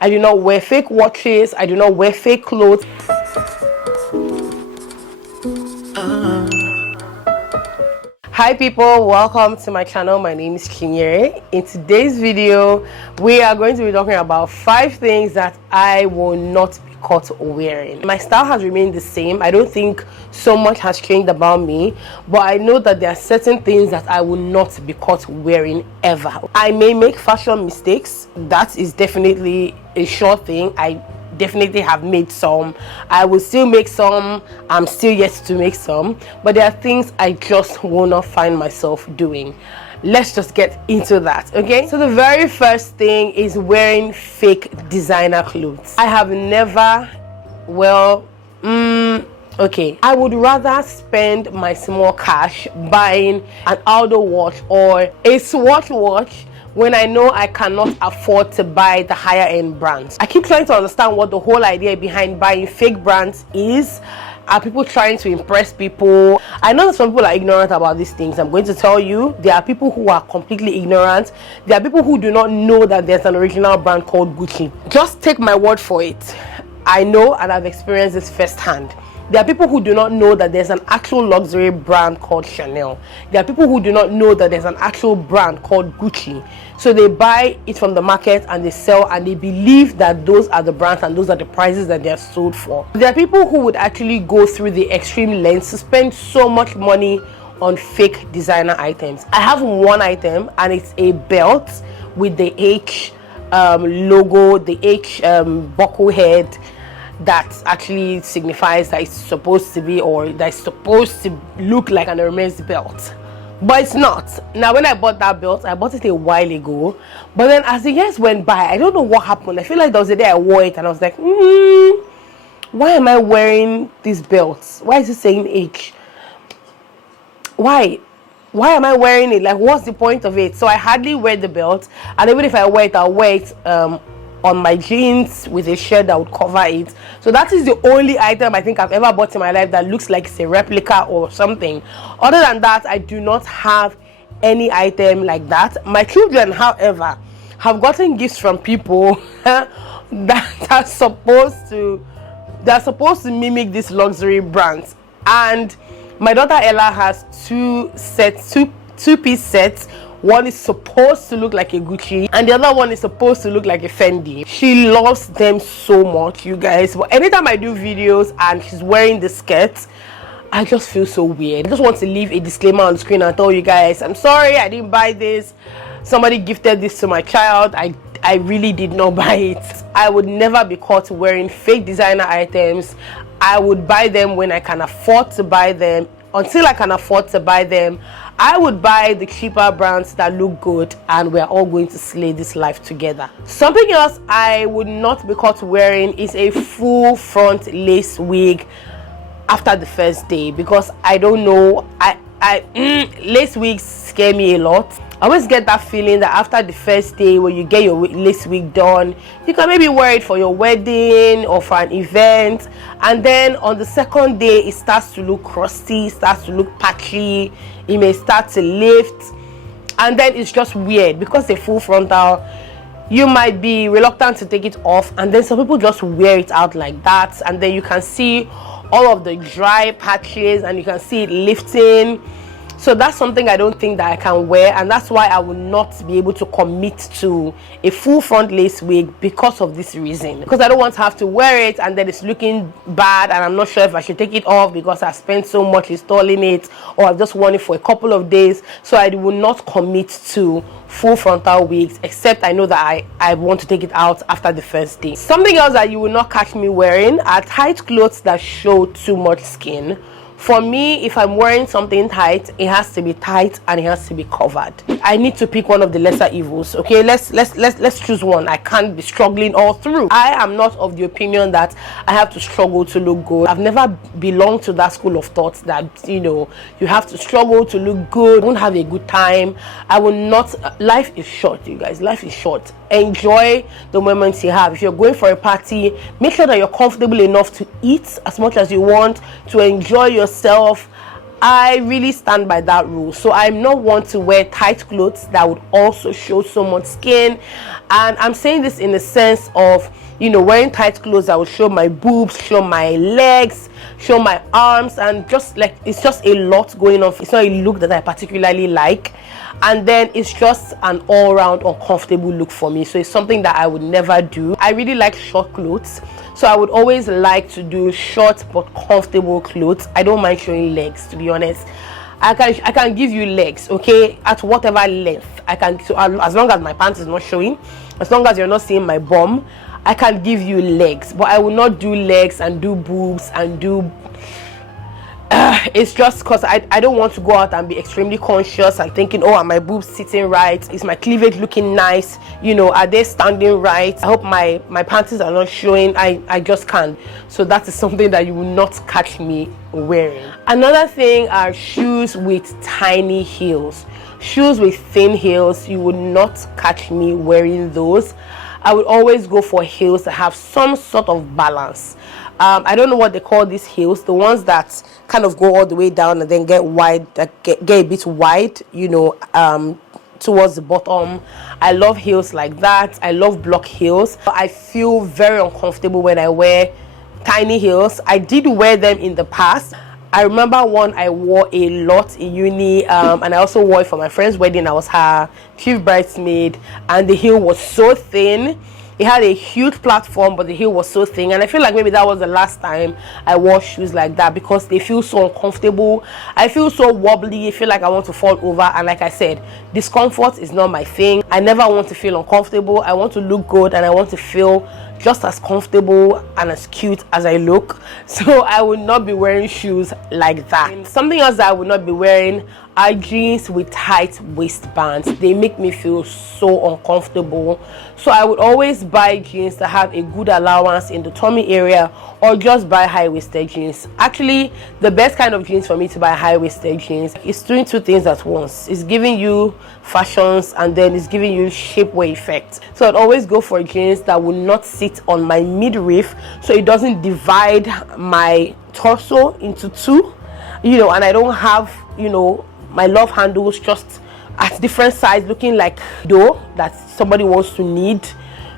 I do not wear fake watches. I do not wear fake clothes. Hi people, welcome to my channel. My name is Chinyere. In today's video, we are going to be talking about 5 things that I will not be caught wearing. My style has remained the same. I don't think so much has changed about me, but I know that there are certain things that I will not be caught wearing ever. I may make fashion mistakes. That is definitely a sure thing. I definitely have made some. I will still make some. I'm still yet to make some, but there are things I just will not find myself doing. Let's just get into that. Okay, so the very first thing is wearing fake designer clothes. I have never, okay, I would rather spend my small cash buying an outdoor watch or a Swatch watch when I know I cannot afford to buy the higher end brands. I keep trying to understand what the whole idea behind buying fake brands is. Are people trying to impress people? I know that some people are ignorant about these things. I'm going to tell you, there are people who are completely ignorant. There are people who do not know that there's an original brand called Gucci. Just take my word for it. I know and I've experienced this firsthand. There are people who do not know that there's an actual luxury brand called Chanel. There are people who do not know that there's an actual brand called Gucci. So they buy it from the market and they sell, and they believe that those are the brands and those are the prices that they are sold for. There are people who would actually go through the extreme lengths to spend so much money on fake designer items. I have one item and it's a belt with the H logo, the H buckle head, that actually signifies that it's supposed to be, or that it's supposed to look like an Hermes belt, but it's not. Now, when I bought that belt, I bought it a while ago, but then as the years went by, I don't know what happened. I feel like there was a day I wore it and I was like, why am I wearing these belts? Why is it saying H? Why am I wearing it? Like, what's the point of it? So I hardly wear the belt, and even if I wear it, I'll wear it on my jeans with a shirt that would cover it. So that is the only item I think I've ever bought in my life that looks like it's a replica or something. Other than that, I do not have any item like that. My children, however, have gotten gifts from people that are supposed to mimic these luxury brands. And my daughter Ella has two piece sets. One is supposed to look like a Gucci and the other one is supposed to look like a Fendi. She loves them so much, you guys. But anytime I do videos and she's wearing the skirt, I just feel so weird. I just want to leave a disclaimer on the screen and tell you guys, I'm sorry, I didn't buy this. Somebody gifted this to my child. I really did not buy it. I would never be caught wearing fake designer items. I would buy them when I can afford to buy them. Until I can afford to buy them, I would buy the cheaper brands that look good, and we're all going to slay this life together. Something else I would not be caught wearing is a full front lace wig after the first day, because I don't know, lace wigs scare me a lot. I always get that feeling that after the first day when you get your lace wig done, you can maybe wear it for your wedding or for an event, and then on the second day it starts to look crusty, starts to look patchy, it may start to lift, and then it's just weird because a full frontal, you might be reluctant to take it off, and then some people just wear it out like that, and then you can see all of the dry patches and you can see it lifting. So that's something I don't think that I can wear, and that's why I will not be able to commit to a full front lace wig because of this reason. Because I don't want to have to wear it and then it's looking bad and I'm not sure if I should take it off because I spent so much installing it, or I've just worn it for a couple of days. So I will not commit to full frontal wigs, except I know that I want to take it out after the first day. Something else that you will not catch me wearing are tight clothes that show too much skin. For me, if I'm wearing something tight, it has to be tight and it has to be covered. I need to pick one of the lesser evils. Okay, let's choose one. I can't be struggling all through. I am not of the opinion that I have to struggle to look good. I've never belonged to that school of thought that, you know, you have to struggle to look good, won't have a good time. I will not. Life is short, you guys. Life is short. Enjoy the moments you have. If you're going for a party, make sure that you're comfortable enough to eat as much as you want, to enjoy yourself. I really stand by that rule. So I'm not one to wear tight clothes that would also show so much skin. And I'm saying this in the sense of, you know, wearing tight clothes that will show my boobs, show my legs, show my arms, and just like, it's just a lot going on. It's not a look that I particularly like, and then it's just an all-round uncomfortable look for me. So it's something that I would never do. I really like short clothes, so I would always like to do short but comfortable clothes. I don't mind showing legs, to be honest. I can give you legs, okay, at whatever length I can. So as long as my pants is not showing, as long as you're not seeing my bum, I can give you legs. But I will not do legs and do boobs and do it's just because I don't want to go out and be extremely conscious and thinking, oh, are my boobs sitting right, is my cleavage looking nice, you know, are they standing right, I hope my panties are not showing. I just can't. So that is something that you will not catch me wearing. Another thing are shoes with tiny heels. Shoes with thin heels, you would not catch me wearing those. I would always go for heels that have some sort of balance. I don't know what they call these heels, the ones that kind of go all the way down and then get wide, that get a bit wide, you know, towards the bottom. I love heels like that. I love block heels. I feel very uncomfortable when I wear tiny heels. I did wear them in the past. I remember one I wore a lot in uni, and I also wore it for my friend's wedding. I was her chief bridesmaid, and the heel was so thin. It had a huge platform, but the heel was so thin, and I feel like maybe that was the last time I wore shoes like that because they feel so uncomfortable. I feel so wobbly. I feel like I want to fall over, and like I said, discomfort is not my thing. I never want to feel uncomfortable. I want to look good, and I want to feel just as comfortable and as cute as I look. So I would not be wearing shoes like that. And something else that I would not be wearing are jeans with tight waistbands. They make me feel so uncomfortable. So I would always buy jeans that have a good allowance in the tummy area, or just buy high-waisted jeans. Actually, the best kind of jeans for me to buy high-waisted jeans is doing two things at once. It's giving you fashions, and then it's giving you shapewear effect. So I'd always go for jeans that will not sit on my midriff, so it doesn't divide my torso into two, you know, and I don't have, you know, my love handles just at different sides looking like dough that somebody wants to knead.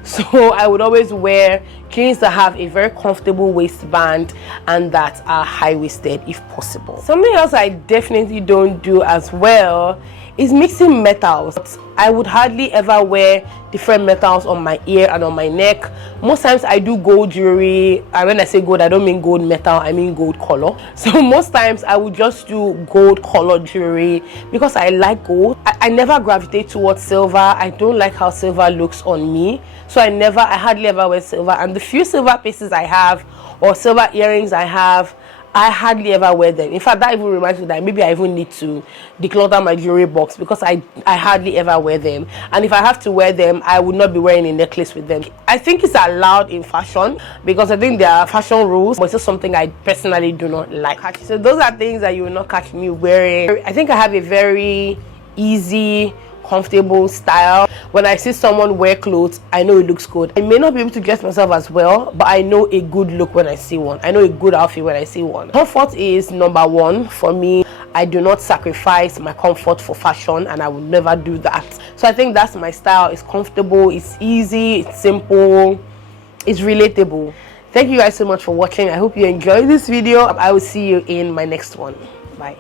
So I would always wear jeans that have a very comfortable waistband and that are high-waisted if possible. Something else I definitely don't do as well is mixing metals. I would hardly ever wear different metals on my ear and on my neck. Most times I do gold jewelry, and when I say gold, I don't mean gold metal, I mean gold color. So most times I would just do gold color jewelry because I like gold. I never gravitate towards silver. I don't like how silver looks on me, so I hardly ever wear silver. And the few silver pieces I have, or silver earrings I have, I hardly ever wear them. In fact, that even reminds me that maybe I even need to declutter my jewelry box because I hardly ever wear them. And if I have to wear them, I would not be wearing a necklace with them. I think it's allowed in fashion because I think there are fashion rules, but it's just something I personally do not like. So those are things that you will not catch me wearing. I think I have a very easy, comfortable style. When I see someone wear clothes, I know it looks good. I may not be able to dress myself as well, but I know a good look when I see one. I know a good outfit when I see one. Comfort is number one for me. I do not sacrifice my comfort for fashion, and I will never do that. So I think that's my style. It's comfortable, it's easy, it's simple, it's relatable. Thank you guys so much for watching. I hope you enjoyed this video. I will see you in my next one. Bye.